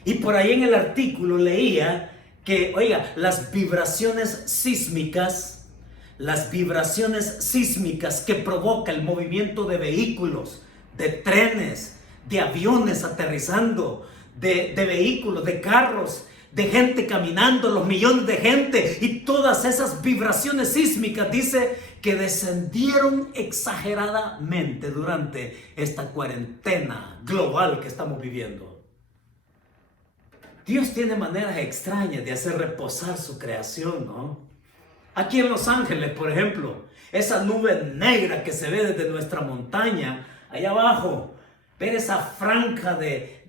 Y por ahí en el artículo leía que, oiga, las vibraciones sísmicas que provoca el movimiento de vehículos, de trenes, de aviones aterrizando, de vehículos, de carros, de gente caminando, los millones de gente y todas esas vibraciones sísmicas, dice que descendieron exageradamente durante esta cuarentena global que estamos viviendo. Dios tiene maneras extrañas de hacer reposar su creación, ¿no? Aquí en Los Ángeles, por ejemplo, esa nube negra que se ve desde nuestra montaña, allá abajo, ver esa franja de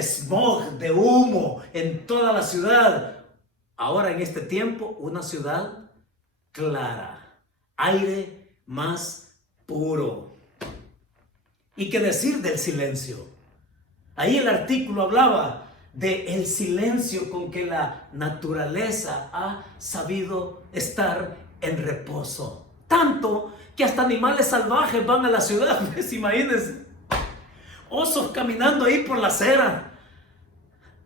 smog, de humo en toda la ciudad. Ahora en este tiempo, una ciudad clara, aire más puro. ¿Y qué decir del silencio? Ahí el artículo hablaba de el silencio con que la naturaleza ha sabido estar en reposo. Tanto que hasta animales salvajes van a la ciudad. Pues imagínense, osos caminando ahí por la acera,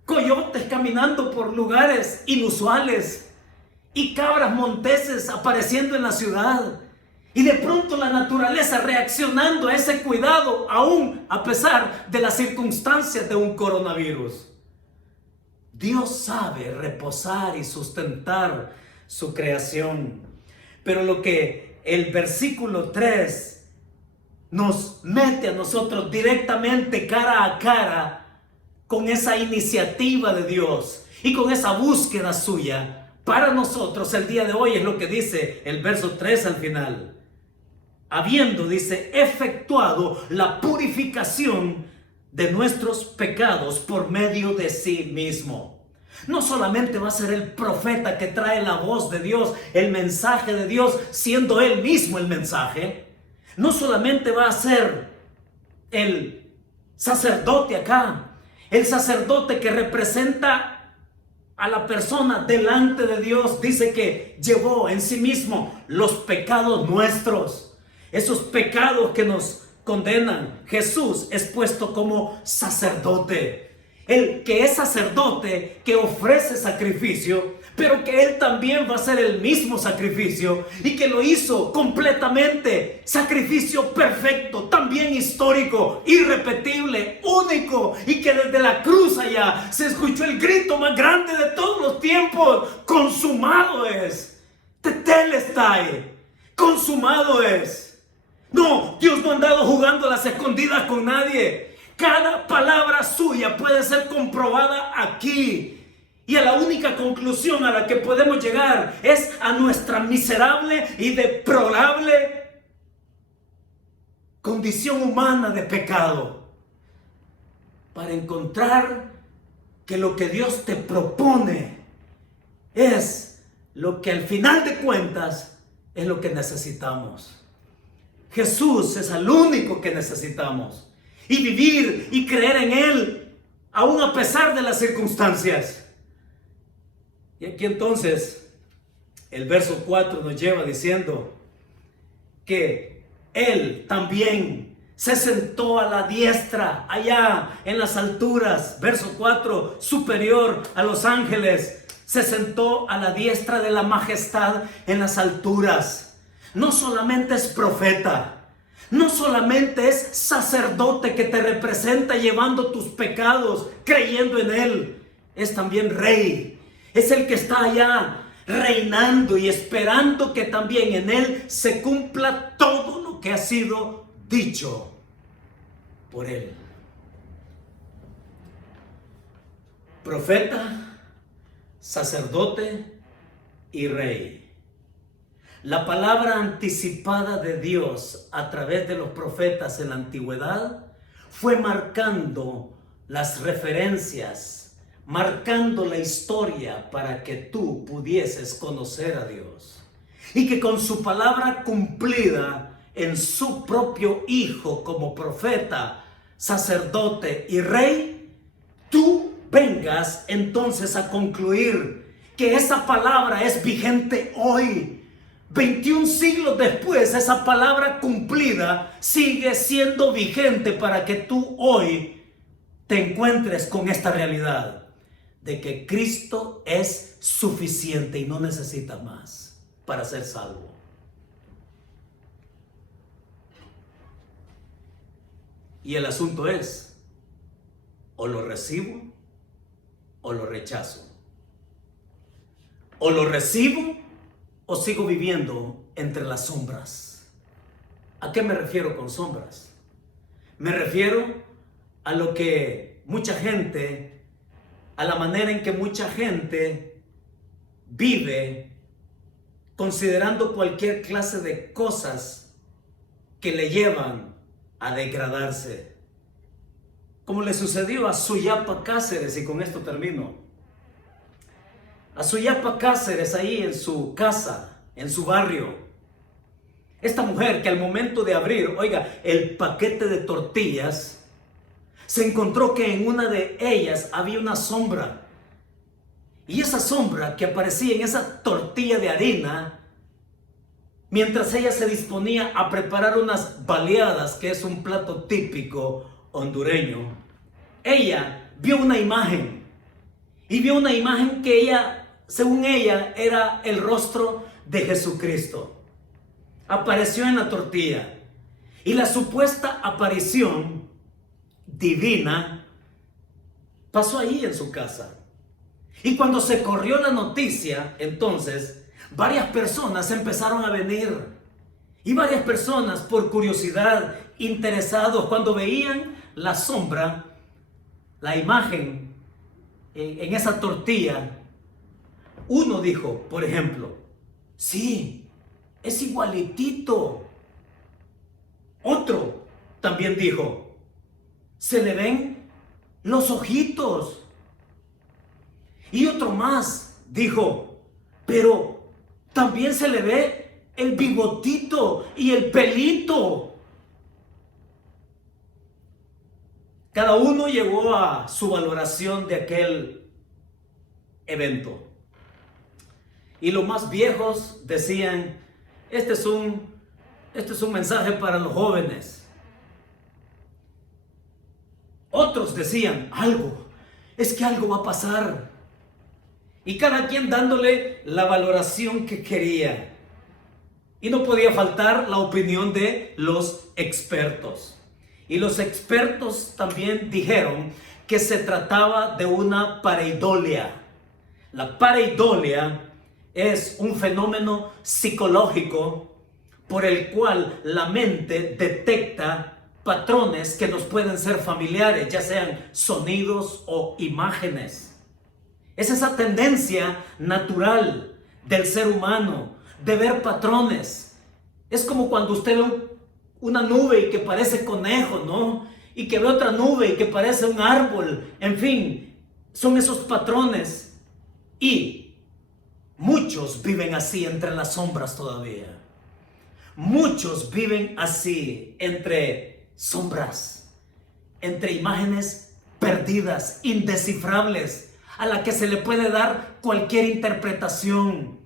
coyotes caminando por lugares inusuales y cabras monteses apareciendo en la ciudad. Y de pronto la naturaleza reaccionando a ese cuidado, aún a pesar de las circunstancias de un coronavirus. Dios sabe reposar y sustentar su creación. Pero lo que el versículo 3 nos mete a nosotros directamente cara a cara con esa iniciativa de Dios y con esa búsqueda suya para nosotros el día de hoy es lo que dice el verso 3 al final. Habiendo, dice, efectuado la purificación de nuestros pecados por medio de sí mismo. No solamente va a ser el profeta que trae la voz de Dios, el mensaje de Dios, siendo él mismo el mensaje. No solamente va a ser el sacerdote acá, el sacerdote que representa a la persona delante de Dios, dice que llevó en sí mismo los pecados nuestros. Esos pecados que nos condenan. Jesús es puesto como sacerdote. El que es sacerdote, que ofrece sacrificio, pero que él también va a hacer el mismo sacrificio y que lo hizo completamente. Sacrificio perfecto, también histórico, irrepetible, único, y que desde la cruz allá se escuchó el grito más grande de todos los tiempos. Consumado es. Tetelestai. Consumado es. No, Dios no ha andado jugando a las escondidas con nadie. Cada palabra suya puede ser comprobada aquí. Y a la única conclusión a la que podemos llegar es a nuestra miserable y deplorable condición humana de pecado. Para encontrar que lo que Dios te propone es lo que al final de cuentas es lo que necesitamos. Jesús es el único que necesitamos. Y vivir y creer en Él, aún a pesar de las circunstancias. Y aquí entonces, el verso 4 nos lleva diciendo que Él también se sentó a la diestra, allá en las alturas. Verso 4, superior a los ángeles. Se sentó a la diestra de la majestad en las alturas. No solamente es profeta, no solamente es sacerdote que te representa llevando tus pecados, creyendo en Él, es también rey, es el que está allá reinando y esperando que también en Él se cumpla todo lo que ha sido dicho por Él. Profeta, sacerdote y rey. La palabra anticipada de Dios a través de los profetas en la antigüedad fue marcando las referencias, marcando la historia para que tú pudieses conocer a Dios. Y que con su palabra cumplida en su propio Hijo como profeta, sacerdote y rey, tú vengas entonces a concluir que esa palabra es vigente hoy. 21 siglos después, esa palabra cumplida sigue siendo vigente para que tú hoy te encuentres con esta realidad de que Cristo es suficiente y no necesita más para ser salvo. Y el asunto es, o lo recibo o lo rechazo. O lo recibo o sigo viviendo entre las sombras. ¿A qué me refiero con sombras? Me refiero a lo que mucha gente, a la manera en que mucha gente vive considerando cualquier clase de cosas que le llevan a degradarse. Como le sucedió a Suyapa Cáceres, y con esto termino. A Suyapa Cáceres, ahí en su casa, en su barrio. Esta mujer que al momento de abrir, oiga, el paquete de tortillas, se encontró que en una de ellas había una sombra. Y esa sombra que aparecía en esa tortilla de harina, mientras ella se disponía a preparar unas baleadas, que es un plato típico hondureño, ella vio una imagen. Y vio una imagen que ella, según ella, era el rostro de Jesucristo. Apareció en la tortilla. Y la supuesta aparición divina pasó ahí en su casa. Y cuando se corrió la noticia, entonces, varias personas empezaron a venir. Y varias personas, por curiosidad, interesados, cuando veían la sombra, la imagen en esa tortilla, uno dijo, por ejemplo, sí, es igualitito. Otro también dijo, se le ven los ojitos. Y otro más dijo, pero también se le ve el bigotito y el pelito. Cada uno llegó a su valoración de aquel evento. Y los más viejos decían, este es un mensaje para los jóvenes. Otros decían, es que algo va a pasar. Y cada quien dándole la valoración que quería. Y no podía faltar la opinión de los expertos. Y los expertos también dijeron que se trataba de una pareidolia. La pareidolia es un fenómeno psicológico por el cual la mente detecta patrones que nos pueden ser familiares, ya sean sonidos o imágenes. Es esa tendencia natural del ser humano de ver patrones. Es como cuando usted ve una nube y que parece conejo, ¿no? Y que ve otra nube y que parece un árbol. En fin, son esos patrones. Y muchos viven así entre las sombras todavía. Muchos viven así entre sombras, entre imágenes perdidas, indescifrables, a la que se le puede dar cualquier interpretación.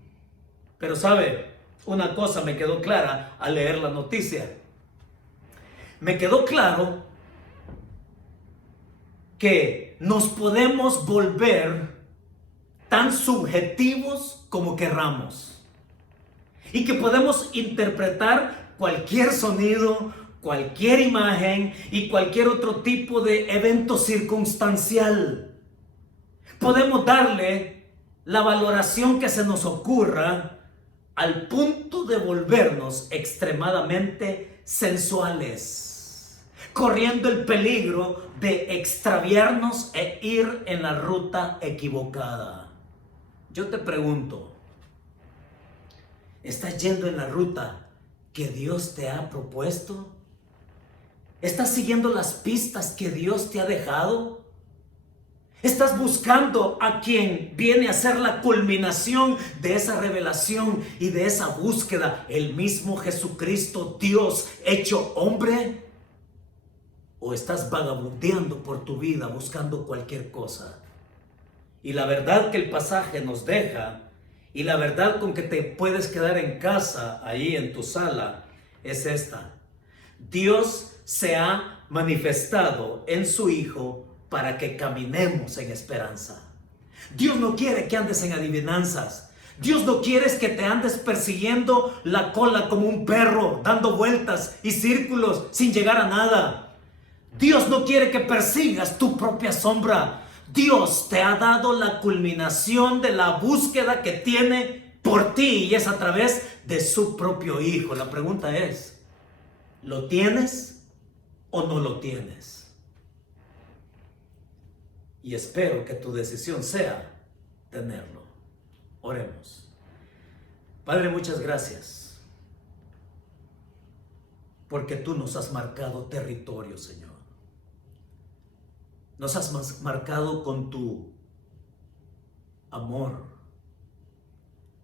Pero sabe, una cosa me quedó clara al leer la noticia. Me quedó claro que nos podemos volver tan subjetivos como querramos. Y que podemos interpretar cualquier sonido, cualquier imagen y cualquier otro tipo de evento circunstancial. Podemos darle la valoración que se nos ocurra al punto de volvernos extremadamente sensuales, corriendo el peligro de extraviarnos e ir en la ruta equivocada. Yo te pregunto, ¿estás yendo en la ruta que Dios te ha propuesto? ¿Estás siguiendo las pistas que Dios te ha dejado? ¿Estás buscando a quien viene a ser la culminación de esa revelación y de esa búsqueda, el mismo Jesucristo, Dios hecho hombre? ¿O estás vagabundeando por tu vida buscando cualquier cosa? Y la verdad que el pasaje nos deja, y la verdad con que te puedes quedar en casa, ahí en tu sala, es esta. Dios se ha manifestado en su Hijo para que caminemos en esperanza. Dios no quiere que andes en adivinanzas. Dios no quiere que te andes persiguiendo la cola como un perro, dando vueltas y círculos sin llegar a nada. Dios no quiere que persigas tu propia sombra. Dios te ha dado la culminación de la búsqueda que tiene por ti y es a través de su propio Hijo. La pregunta es, ¿lo tienes o no lo tienes? Y espero que tu decisión sea tenerlo. Oremos. Padre, muchas gracias porque tú nos has marcado territorio, Señor. Nos has marcado con tu amor.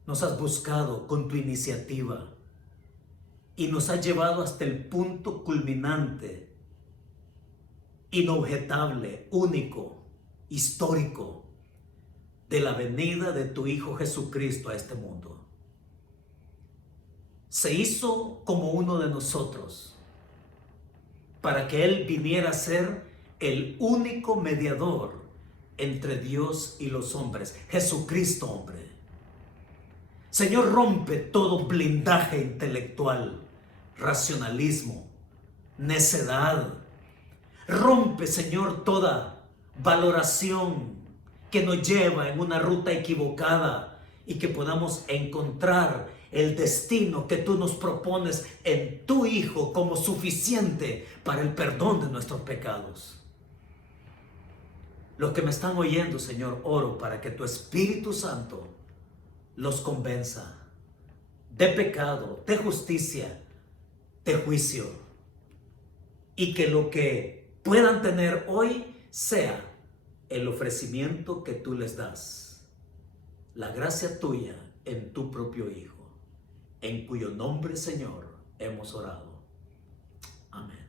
Nos has buscado con tu iniciativa y nos has llevado hasta el punto culminante inobjetable, único, histórico de la venida de tu Hijo Jesucristo a este mundo. Se hizo como uno de nosotros para que Él viniera a ser el único mediador entre Dios y los hombres, Jesucristo hombre. Señor, rompe todo blindaje intelectual, racionalismo, necedad. Rompe, Señor, toda valoración que nos lleva en una ruta equivocada y que podamos encontrar el destino que tú nos propones en tu Hijo como suficiente para el perdón de nuestros pecados. Los que me están oyendo, Señor, oro para que tu Espíritu Santo los convenza de pecado, de justicia, de juicio, y que lo que puedan tener hoy sea el ofrecimiento que tú les das, la gracia tuya en tu propio Hijo, en cuyo nombre, Señor, hemos orado. Amén.